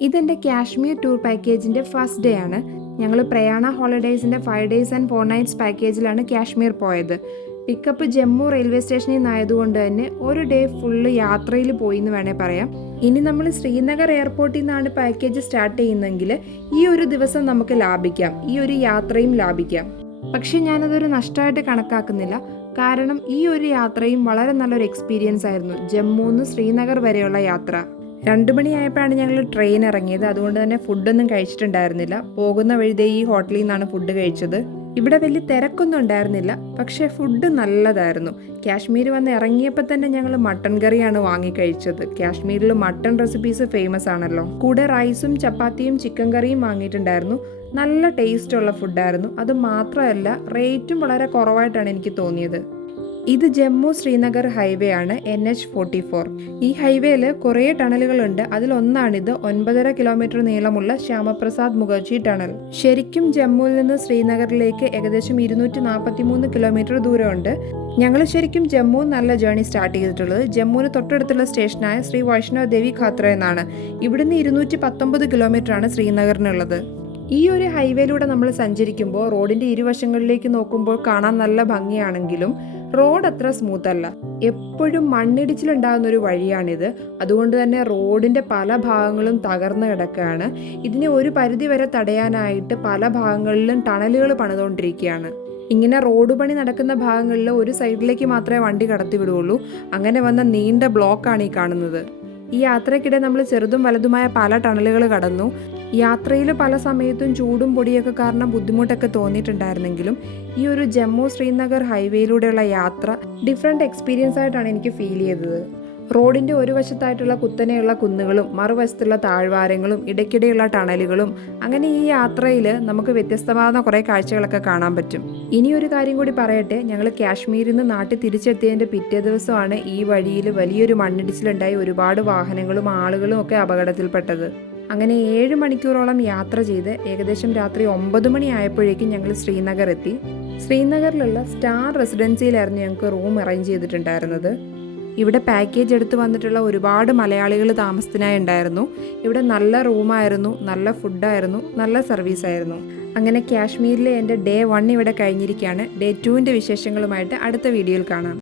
ഇതെന്റെ കാശ്മീർ ടൂർ പാക്കേജിന്റെ first day ആണ്. ഞങ്ങൾ Prayana ഹോളിഡേയ്സിന്റെ five days and four nights പാക്കേജിലാണ് Kashmir പോയത്. പിക്കപ്പ് ജമ്മു റെയിൽവേ സ്റ്റേഷനിൽ നിന്നായതുകൊണ്ട് തന്നെ ഒരു ഡേ ഫുള്ള് യാത്രയിൽ പോയി എന്ന് വേണേൽ പറയാം. ഇനി നമ്മൾ ശ്രീനഗർ എയർപോർട്ടിൽ നിന്നാണ് പാക്കേജ് സ്റ്റാർട്ട് ചെയ്യുന്നതെങ്കിൽ ഈ ഒരു ദിവസം നമുക്ക് ലാഭിക്കാം. ഈ ഒരു യാത്രയും ലാഭിക്കാം. പക്ഷെ ഞാനതൊരു നഷ്ടമായിട്ട് കണക്കാക്കുന്നില്ല. കാരണം ഈ ഒരു യാത്രയും വളരെ നല്ലൊരു എക്സ്പീരിയൻസ് ആയിരുന്നു. ജമ്മുന്ന് ശ്രീനഗർ വരെയുള്ള യാത്ര. രണ്ടു മണിയായപ്പോഴാണ് ഞങ്ങൾ ട്രെയിൻ ഇറങ്ങിയത്. അതുകൊണ്ട് തന്നെ ഫുഡൊന്നും കഴിച്ചിട്ടുണ്ടായിരുന്നില്ല. പോകുന്ന വഴിതേ ഈ ഹോട്ടലിൽ നിന്നാണ് ഫുഡ് കഴിച്ചത്. ഇവിടെ വലിയ തിരക്കൊന്നും ഉണ്ടായിരുന്നില്ല. പക്ഷേ ഫുഡ് നല്ലതായിരുന്നു. കാശ്മീർ വന്ന് ഇറങ്ങിയപ്പോൾ തന്നെ ഞങ്ങൾ മട്ടൺ കറിയാണ് വാങ്ങി കഴിച്ചത്. കാശ്മീരിൽ മട്ടൺ റെസിപ്പീസ് ഫേമസ് ആണല്ലോ. കൂടെ റൈസും ചപ്പാത്തിയും ചിക്കൻ കറിയും വാങ്ങിയിട്ടുണ്ടായിരുന്നു. നല്ല ടേസ്റ്റ് ഉള്ള ഫുഡായിരുന്നു അത് മാത്രമല്ല റേറ്റും വളരെ കുറവായിട്ടാണ് എനിക്ക് തോന്നിയത്. ഇത് ജമ്മു ശ്രീനഗർ ഹൈവേ ആണ് എൻ എച്ച് ഫോർട്ടി ഫോർ ഈ ഹൈവേയിൽ കുറേ ടണലുകളുണ്ട്. അതിലൊന്നാണിത് ഒൻപതര കിലോമീറ്റർ നീളമുള്ള ശ്യാമപ്രസാദ് മുഖർജി ടണൽ. ശരിക്കും ജമ്മുവിൽ നിന്ന് ശ്രീനഗറിലേക്ക് ഏകദേശം ഇരുന്നൂറ്റി നാൽപ്പത്തി മൂന്ന് കിലോമീറ്റർ ദൂരമുണ്ട്. ഞങ്ങൾ ശരിക്കും ജമ്മു നല്ല ജേർണി സ്റ്റാർട്ട് ചെയ്തിട്ടുള്ളത്. ജമ്മുവിന് തൊട്ടടുത്തുള്ള സ്റ്റേഷനായ ശ്രീ വൈഷ്ണവ് ദേവി ഖാത്ര എന്നാണ്. ഇവിടുന്ന് ഇരുന്നൂറ്റി പത്തൊമ്പത് കിലോമീറ്റർ ആണ് ശ്രീനഗറിനുള്ളത്. ഈ ഒരു ഹൈവേയിലൂടെ നമ്മൾ സഞ്ചരിക്കുമ്പോൾ റോഡിന്റെ ഇരുവശങ്ങളിലേക്ക് നോക്കുമ്പോൾ കാണാൻ നല്ല ഭംഗിയാണെങ്കിലും റോഡ് അത്ര സ്മൂത്ത് അല്ല എപ്പോഴും മണ്ണിടിച്ചിലുണ്ടാകുന്ന ഒരു വഴിയാണിത്. അതുകൊണ്ട് തന്നെ റോഡിന്റെ പല ഭാഗങ്ങളും തകർന്നു കിടക്കുകയാണ്. ഇതിനെ ഒരു പരിധി വരെ തടയാനായിട്ട് പല ഭാഗങ്ങളിലും ടണലുകൾ പണിതുകൊണ്ടിരിക്കുകയാണ്. ഇങ്ങനെ റോഡ് പണി നടക്കുന്ന ഭാഗങ്ങളിൽ ഒരു സൈഡിലേക്ക് മാത്രമേ വണ്ടി കടത്തി വിടുകയുള്ളൂ അങ്ങനെ വന്ന നീണ്ട ബ്ലോക്കാണ് ഈ കാണുന്നത്. ഈ യാത്രയ്ക്കിടെ നമ്മൾ ചെറുതും വലുതുമായ പല ടണലുകൾ കടന്നു. യാത്രയിൽ പല സമയത്തും ചൂടും പൊടിയൊക്കെ കാരണം ബുദ്ധിമുട്ടൊക്കെ തോന്നിയിട്ടുണ്ടായിരുന്നെങ്കിലും ഈ ഒരു ജമ്മു ശ്രീനഗർ ഹൈവേയിലൂടെയുള്ള യാത്ര ഡിഫറെന്റ് എക്സ്പീരിയൻസ് ആയിട്ടാണ് എനിക്ക് ഫീൽ ചെയ്തത്. റോഡിന്റെ ഒരു വശത്തായിട്ടുള്ള കുത്തനെയുള്ള കുന്നുകളും മറുവശത്തുള്ള താഴ്വാരങ്ങളും ഇടയ്ക്കിടെയുള്ള ടണലുകളും അങ്ങനെ ഈ യാത്രയിൽ നമുക്ക് വ്യത്യസ്തമാർന്ന കുറേ കാഴ്ചകളൊക്കെ കാണാൻ പറ്റും. ഇനി ഒരു കാര്യം കൂടി പറയട്ടെ ഞങ്ങൾ കാശ്മീരിൽ നിന്ന് നാട്ടിൽ തിരിച്ചെത്തിയതിന്റെ പിറ്റേ ദിവസമാണ് ഈ വഴിയിൽ വലിയൊരു മണ്ണിടിച്ചിലുണ്ടായി ഒരുപാട് വാഹനങ്ങളും ആളുകളും ഒക്കെ അപകടത്തിൽപ്പെട്ടത്. അങ്ങനെ ഏഴ് മണിക്കൂറോളം യാത്ര ചെയ്ത് ഏകദേശം രാത്രി ഒമ്പത് മണിയായപ്പോഴേക്കും ഞങ്ങൾ ശ്രീനഗർ എത്തി. ശ്രീനഗറിലുള്ള സ്റ്റാർ റെസിഡൻസിയിലായിരുന്നു ഞങ്ങൾക്ക് റൂം അറേഞ്ച് ചെയ്തിട്ടുണ്ടായിരുന്നത്. ഇവിടെ പാക്കേജ് എടുത്ത് വന്നിട്ടുള്ള ഒരുപാട് മലയാളികൾ താമസത്തിനായി ഉണ്ടായിരുന്നു. ഇവിടെ നല്ല റൂമായിരുന്നു നല്ല ഫുഡായിരുന്നു നല്ല സർവീസ് ആയിരുന്നു. അങ്ങനെ കാശ്മീരിലെ എന്റെ ഡേ വൺ ഇവിടെ കഴിഞ്ഞിരിക്കുകയാണ്. ഡേ ടുവിന്റെ വിശേഷങ്ങളുമായിട്ട് അടുത്ത വീഡിയോയിൽ കാണാം.